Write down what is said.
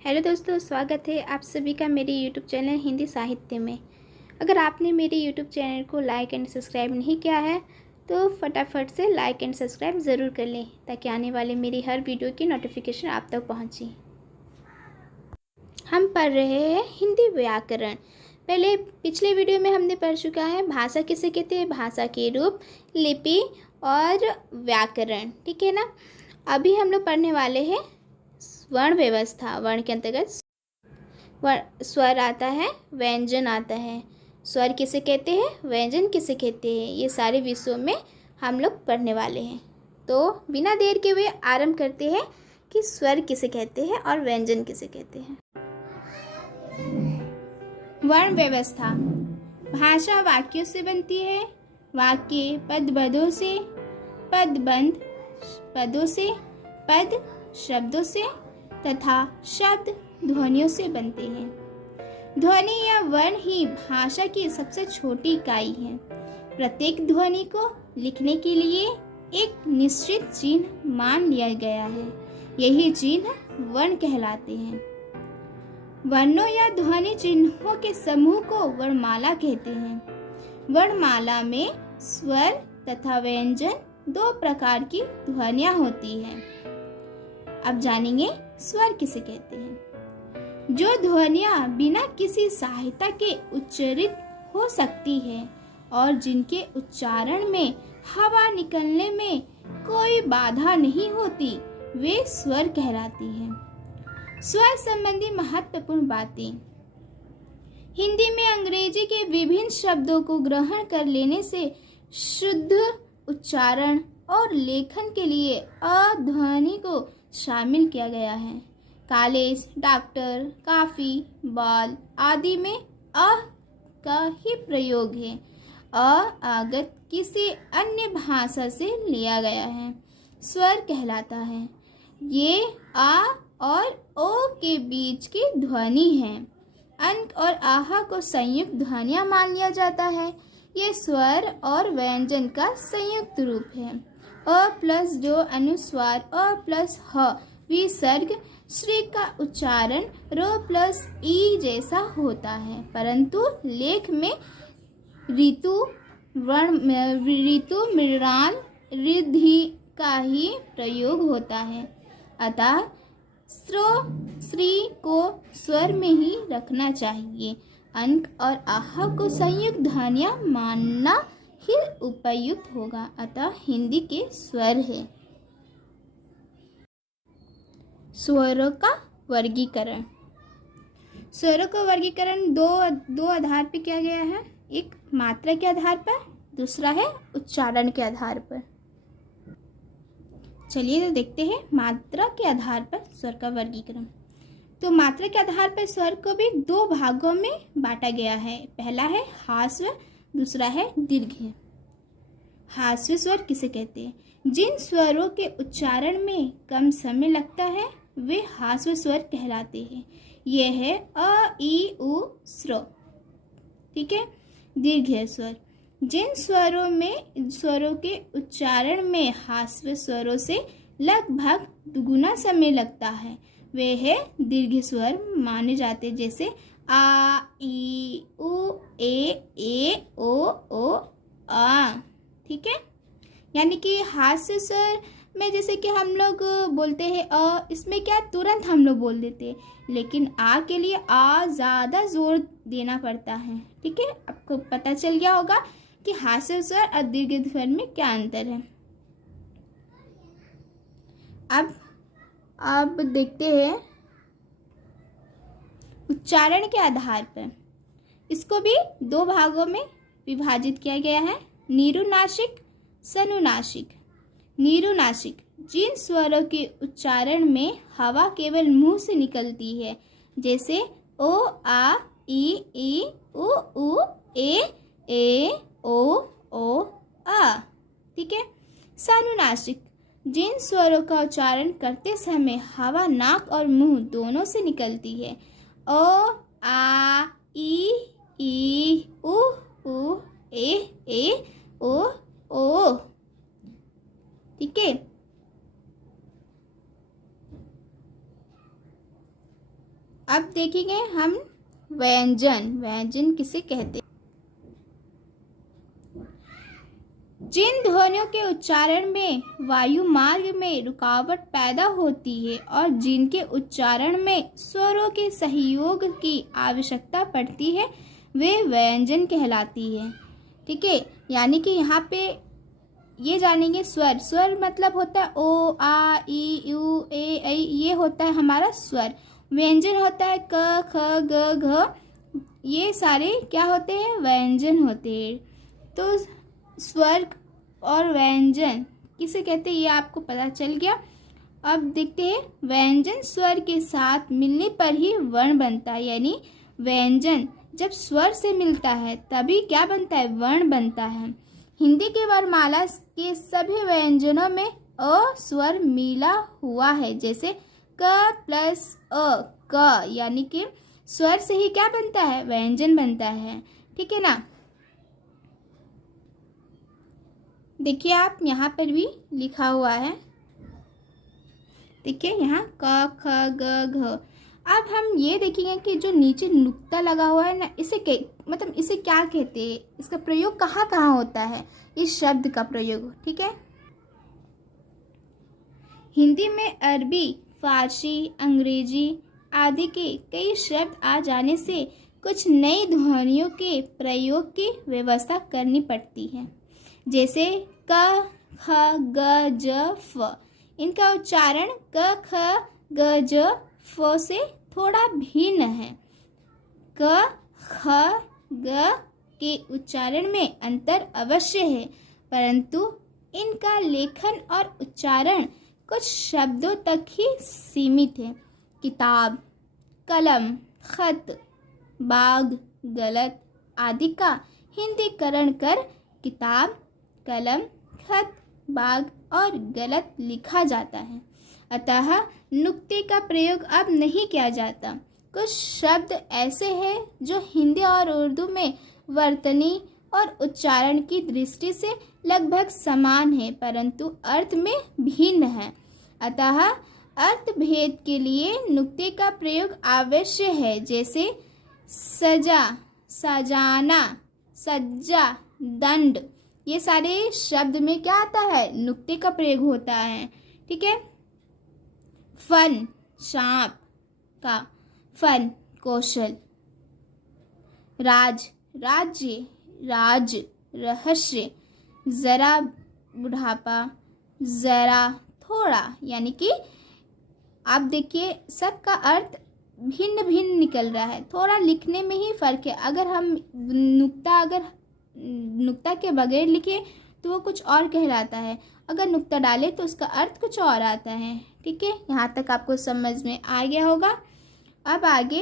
Hello दोस्तों, स्वागत है आप सभी का मेरे यूट्यूब चैनल हिंदी साहित्य में। अगर आपने मेरे यूट्यूब चैनल को लाइक एंड सब्सक्राइब नहीं किया है तो फटाफट से लाइक एंड सब्सक्राइब ज़रूर कर लें ताकि आने वाले मेरी हर वीडियो की नोटिफिकेशन आप तक पहुंचे। हम पढ़ रहे हैं हिंदी व्याकरण। पहले पिछले वीडियो में हमने पढ़ चुका है भाषा किसे कहते हैं, भाषा के रूप, लिपि और व्याकरण। ठीक है ना। अभी हम लोग पढ़ने वाले हैं वर्ण व्यवस्था। वर्ण के अंतर्गत स्वर आता है, व्यंजन आता है। स्वर किसे कहते हैं, व्यंजन किसे कहते हैं, ये सारे विषयों में हम लोग पढ़ने वाले हैं। तो बिना देर के हुए आरंभ करते हैं कि स्वर किसे कहते हैं और व्यंजन किसे कहते हैं। वर्ण व्यवस्था। भाषा वाक्यों से बनती है। वाक्य पदबंधों से, पदबंध पदों से, पद शब्दों से तथा शब्द ध्वनियों से बनते हैं। ध्वनि या वर्ण ही भाषा की सबसे छोटी इकाई है। प्रत्येक ध्वनि को लिखने के लिए एक निश्चित चिन्ह मान लिया गया है। यही चिन्ह वर्ण कहलाते हैं। वर्णों या ध्वनि चिन्हों के समूह को वर्णमाला कहते हैं। वर्णमाला में स्वर तथा व्यंजन दो प्रकार की ध्वनियां होती हैं। अब जानेंगे स्वर किसे कहते हैं। जो ध्वनियां बिना किसी सहायता के उच्चारित हो सकती है और जिनके उच्चारण में हवा निकलने में कोई बाधा नहीं होती, वे स्वर कहलाती हैं। स्वर संबंधी महत्वपूर्ण बातें। हिंदी में अंग्रेजी के विभिन्न शब्दों को ग्रहण कर लेने से शुद्ध उच्चारण और लेखन के लिए अ ध्वनि को शामिल किया गया है। कॉलेज, डॉक्टर, काफी, बाल आदि में अ का ही प्रयोग है। आगत किसी अन्य भाषा से लिया गया है, स्वर कहलाता है। ये आ और ओ के बीच की ध्वनि है। अंक और आहा को संयुक्त ध्वनियां मान लिया जाता है। ये स्वर और व्यंजन का संयुक्त रूप है। अ प्लस दो अनुस्वार अ प्लस ह विसर्ग श्री का उच्चारण रो प्लस ई जैसा होता है, परंतु लेख में ऋतु मृणाल रिधि का ही प्रयोग होता है। अतः श्री को स्वर में ही रखना चाहिए। अंक और आहा को संयुक्त ध्वनियां मानना ही उपयुक्त होगा। अतः हिंदी के स्वर है। स्वरों का वर्गीकरण। स्वरों का वर्गीकरण दो आधार पर किया गया है। एक मात्रा के आधार पर, दूसरा है उच्चारण के आधार पर। चलिए तो देखते हैं मात्रा के आधार पर स्वर का वर्गीकरण। तो मात्रा के आधार पर स्वर को भी दो भागों में बांटा गया है। पहला है ह्रस्व, दूसरा है दीर्घ। ह्रस्व स्वर किसे कहते हैं? जिन स्वरों के उच्चारण में कम समय लगता है वे ह्रस्व स्वर कहलाते हैं। यह है अ ई उ स्र। ठीक है। दीर्घ स्वर जिन स्वरों के उच्चारण में ह्रस्व स्वरों से लगभग दुगुना समय लगता है वे है दीर्घ स्वर माने जाते, जैसे आ ई उ ए ओ आ। ठीक है। यानी कि ह्रस्व स्वर में जैसे कि हम लोग बोलते हैं अ, इसमें क्या तुरंत हम लोग बोल देते हैं, लेकिन आ के लिए आ ज़्यादा जोर देना पड़ता है। ठीक है। आपको पता चल गया होगा कि ह्रस्व स्वर और दीर्घ स्वर में क्या अंतर है। अब देखते हैं उच्चारण के आधार पर। इसको भी दो भागों में विभाजित किया गया है। निरुनासिक, सनुनासिक। निरुनासिक जिन स्वरों के उच्चारण में हवा केवल मुंह से निकलती है, जैसे ओ आ ई उ ए ओ आ। ठीक है। सानुनासिक जिन स्वरों का उच्चारण करते समय हवा नाक और मुंह दोनों से निकलती है, ओ आ ई उ ए ओ। ठीक है। अब देखेंगे हम व्यंजन। व्यंजन किसे कहते हैं? जिन ध्वनियों के उच्चारण में वायु मार्ग में रुकावट पैदा होती है और जिनके उच्चारण में स्वरों के सहयोग की आवश्यकता पड़ती है वे व्यंजन कहलाती है। ठीक है, यानी कि यहाँ पे ये जानेंगे स्वर। स्वर मतलब होता है ओ आ ई यू ए ऐ, ये होता है हमारा स्वर। व्यंजन होता है क ख ग घ, ये सारे क्या होते हैं? व्यंजन होते हैं। तो स्वर और व्यंजन किसे कहते हैं ये आपको पता चल गया। अब देखते हैं व्यंजन स्वर के साथ मिलने पर ही वर्ण बनता है, यानी व्यंजन जब स्वर से मिलता है तभी क्या बनता है? वर्ण बनता है। हिंदी के वर्णमाला के सभी व्यंजनों में अ स्वर मिला हुआ है, जैसे क प्लस अ क, यानी कि स्वर से ही क्या बनता है? व्यंजन बनता है। ठीक है ना। देखिए आप यहाँ पर भी लिखा हुआ है, देखिए यहाँ क ख ग घ। अब हम ये देखेंगे कि जो नीचे नुक्ता लगा हुआ है ना, इसे मतलब इसे क्या कहते हैं, इसका प्रयोग कहाँ कहाँ होता है, इस शब्द का प्रयोग। ठीक है, हिंदी में अरबी, फारसी, अंग्रेजी आदि के कई शब्द आ जाने से कुछ नई ध्वनियों के प्रयोग की व्यवस्था करनी पड़ती है, जैसे क ख ग ज फ। इनका उच्चारण क ख ग ज फ से थोड़ा भिन्न है। क ख ग के उच्चारण में अंतर अवश्य है, परंतु इनका लेखन और उच्चारण कुछ शब्दों तक ही सीमित है। किताब, कलम, खत, बाग, गलत आदि का हिंदीकरण कर किताब, कलम, खत, बाग और गलत लिखा जाता है। अतः नुक्ते का प्रयोग अब नहीं किया जाता। कुछ शब्द ऐसे हैं जो हिंदी और उर्दू में वर्तनी और उच्चारण की दृष्टि से लगभग समान है, परंतु अर्थ में भिन्न है। अतः अर्थ भेद के लिए नुक्ते का प्रयोग आवश्यक है, जैसे सजा, सजाना, सज्जा, दंड। ये सारे शब्द में क्या आता है? नुक्ते का प्रयोग होता है। ठीक है, फन, सांप का फन, कौशल। राज, राज्य, राज, रहस्य। जरा, बुढ़ापा, जरा, थोड़ा। यानी कि आप देखिए सबका अर्थ भिन्न भिन्न निकल रहा है, थोड़ा लिखने में ही फर्क है। अगर हम नुक्ता के बगैर लिखे तो वो कुछ और कहलाता है, अगर नुक्ता डाले तो उसका अर्थ कुछ और आता है। ठीक है, यहाँ तक आपको समझ में आ गया होगा। अब आगे